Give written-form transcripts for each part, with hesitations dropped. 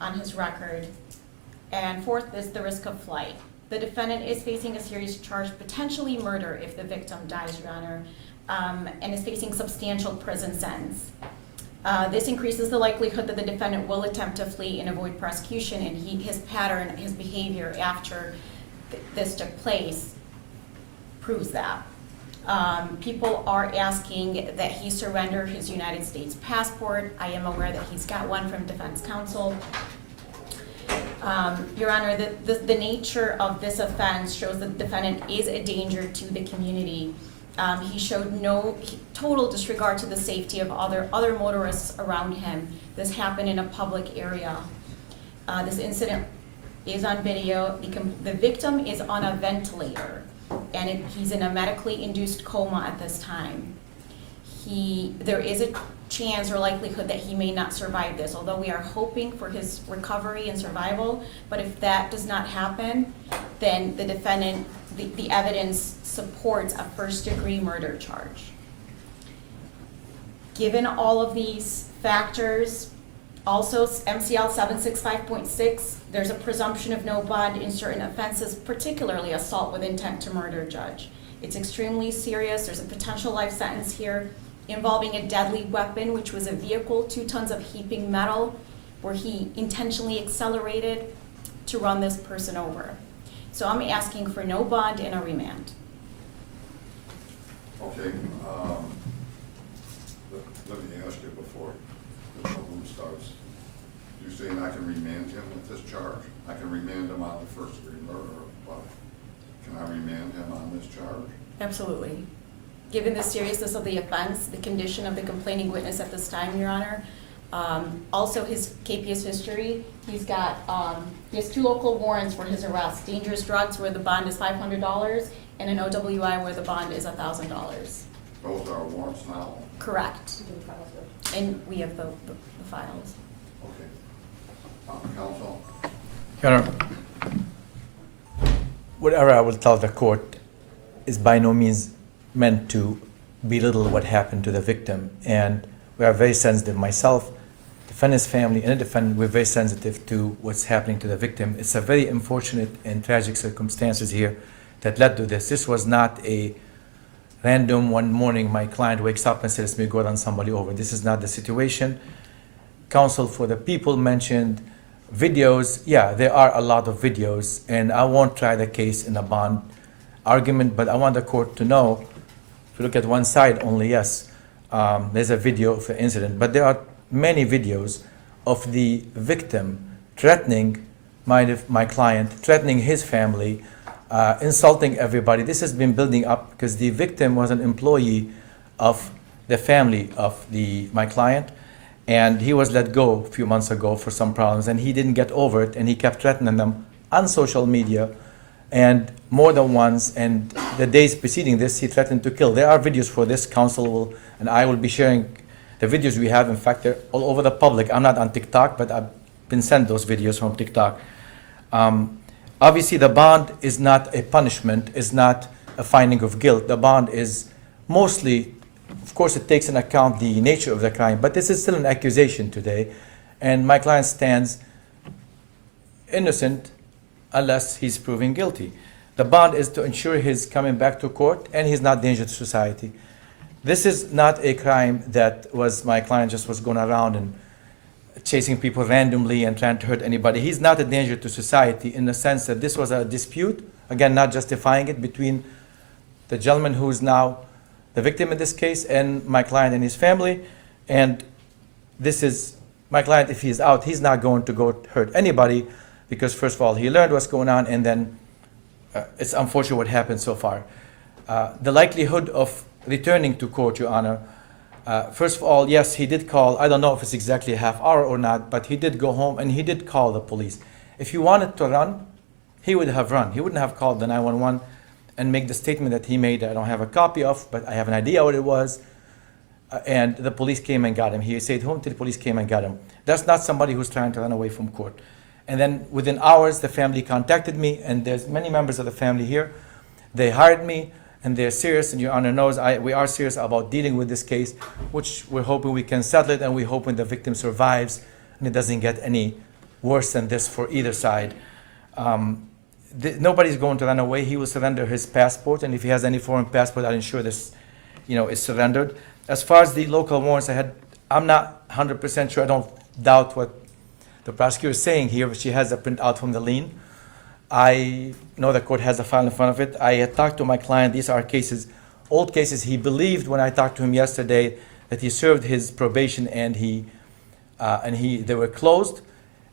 on his record. And fourth is the risk of flight. The defendant is facing a serious charge, potentially murder if the victim dies, Your Honor, and is facing substantial prison sentence. This increases the likelihood that the defendant will attempt to flee and avoid prosecution, and his pattern, his behavior after this took place proves that. People are asking that he surrender his United States passport. I am aware that he's got one from defense counsel. Your Honor, the nature of this offense shows that the defendant is a danger to the community. He showed no total disregard to the safety of other motorists around him. This happened in a public area. This incident is on video. The victim is on a ventilator, and he's in a medically induced coma at this time. There is a chance or likelihood that he may not survive this, although we are hoping for his recovery and survival. But if that does not happen, then the defendant, the evidence supports a first-degree murder charge. Given all of these factors, also MCL 765.6, there's a presumption of no bond in certain offenses, particularly assault with intent to murder, Judge. It's extremely serious. There's a potential life sentence here involving a deadly weapon, which was a vehicle, 2 tons of heaping metal, where he intentionally accelerated to run this person over. So I'm asking for no bond and a remand. Okay, let me ask you before the problem starts. You're saying I can remand him with this charge? I can remand him on the first-degree murder, but can I remand him on this charge? Absolutely. Given the seriousness of the offense, the condition of the complaining witness at this time, Your Honor, also his KPS history, he has 2 local warrants for his arrest: dangerous drugs where the bond is $500 and an OWI where the bond is $1,000. Those are warrants now? Correct. And we have the files. Okay. Counsel? Your Honor, whatever I will tell the court is by no means meant to belittle what happened to the victim. And we are very sensitive, myself, defendant's family, and the defendant, we're very sensitive to what's happening to the victim. It's a very unfortunate and tragic circumstances here that led to this. This was not a random one morning my client wakes up and says, let me go run somebody over. This is not the situation. Counsel for the people mentioned videos. Yeah, there are a lot of videos, and I won't try the case in a bond argument, but I want the court to know, if you look at one side only, yes, there's a video of the incident, but there are many videos of the victim threatening my client, threatening his family, insulting everybody. This has been building up because the victim was an employee of the family of my client, and he was let go a few months ago for some problems, and he didn't get over it, and he kept threatening them on social media, and more than once, and the days preceding this, he threatened to kill. There are videos for this. Counsel and I will be sharing the videos we have. In fact, they're all over the public. I'm not on TikTok, but I've been sent those videos from TikTok. Obviously, the bond is not a punishment, is not a finding of guilt. The bond is mostly, of course, it takes into account the nature of the crime, but this is still an accusation today, and my client stands innocent unless he's proven guilty. The bond is to ensure his coming back to court and he's not dangerous to society. This is not a crime that my client just was going around and chasing people randomly and trying to hurt anybody. He's not a danger to society in the sense that this was a dispute, again, not justifying it, between the gentleman who is now the victim in this case and my client and his family. And this is, my client, if he's out, he's not going to go hurt anybody, because first of all, he learned what's going on, and then it's unfortunate what happened so far. The likelihood of returning to court, Your Honor, first of all, yes, he did call. I don't know if it's exactly a half hour or not, but he did go home and he did call the police. If he wanted to run, he would have run. He wouldn't have called the 911 and make the statement that he made that I don't have a copy of, but I have an idea what it was. And the police came and got him. He stayed home till the police came and got him. That's not somebody who's trying to run away from court. And then within hours, the family contacted me, and there's many members of the family here. They hired me, and they're serious, and Your Honor knows we are serious about dealing with this case, which we're hoping we can settle it, and we're hoping the victim survives and it doesn't get any worse than this for either side. Nobody's going to run away. He will surrender his passport, and if he has any foreign passport, I'll ensure this, is surrendered. As far as the local warrants, I'm not 100% sure. I don't doubt what the prosecutor is saying here, but she has a printout from the lien. I know the court has a file in front of it. I had talked to my client. These are cases, old cases. He believed when I talked to him yesterday that he served his probation and they were closed.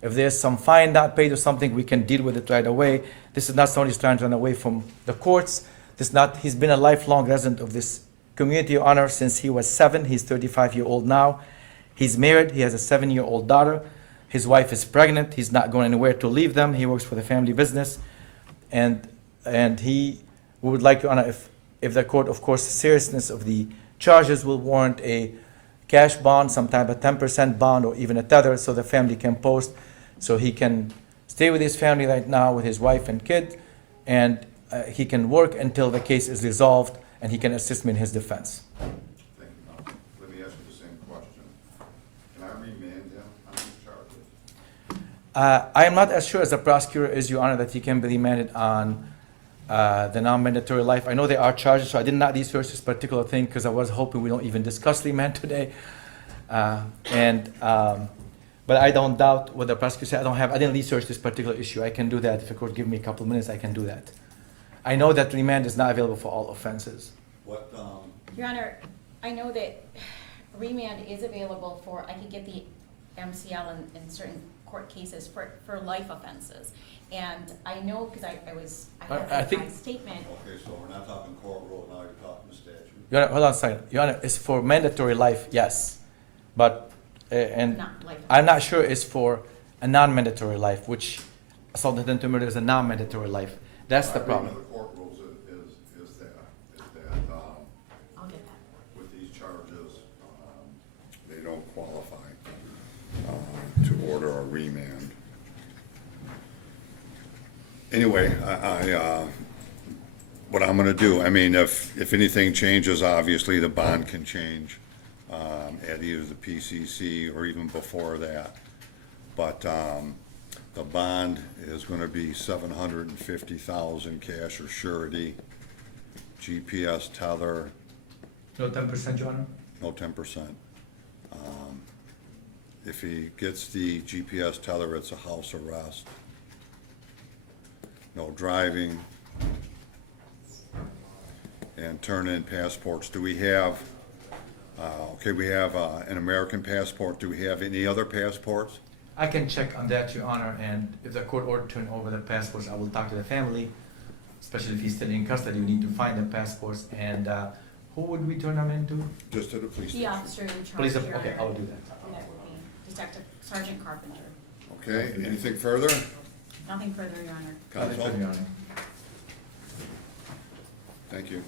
If there's some fine not paid or something, we can deal with it right away. This is not someone who's trying to run away from the courts. He's been a lifelong resident of this community, Your Honor, since he was 7. He's 35-year-old now. He's married. He has a 7-year-old daughter. His wife is pregnant. He's not going anywhere to leave them. He works for the family business. And we would like, Your Honor, if the court, of course, the seriousness of the charges will warrant a cash bond, some type of 10% bond, or even a tether, so the family can post, so he can stay with his family right now with his wife and kid, and he can work until the case is resolved, and he can assist me in his defense. Thank you, Counsel. Let me ask you the same question. Can I remand him on these charges? I am not as sure as the prosecutor is, Your Honor, that he can be remanded on the non-mandatory life. I know there are charges, so I did not research this particular thing because I was hoping we don't even discuss remand today. But I don't doubt what the prosecutor said. I didn't research this particular issue. I can do that. If the court give me a couple of minutes, I can do that. I know that remand is not available for all offenses. Your Honor, I know that remand is available for, I could get the MCL in certain court cases for life offenses. And I know, because I think- my statement. Okay, so we're not talking court rule, now you're talking the statute. Your Honor, hold on a second. Your Honor, it's for mandatory life, yes. But, and Not life I'm not sure it's for a non-mandatory life, which assault and attempted murder is a non-mandatory life. That's the problem. I read the court rules is that I'll get that. with these charges, they don't qualify to order a remand. Anyway, what I'm gonna do, I mean, if anything changes, obviously the bond can change at either the PCC or even before that. But the bond is gonna be $750,000 cash or surety, GPS tether, No 10%, Your Honor? no 10%. If he gets the GPS tether, it's a house arrest. No driving. And turn in passports. Do we have, we have an American passport. Do we have any other passports? I can check on that, Your Honor, and if the court order to turn over the passports, I will talk to the family, especially if he's still in custody. We need to find the passports, and who would we turn them into? Just to the police The station. officer in charge. Police, Your okay, Honor. I will do that. And that would be Detective Sergeant Carpenter. Okay, anything further? Nothing further, Your Honor. Counsel? Your Honor. Thank you.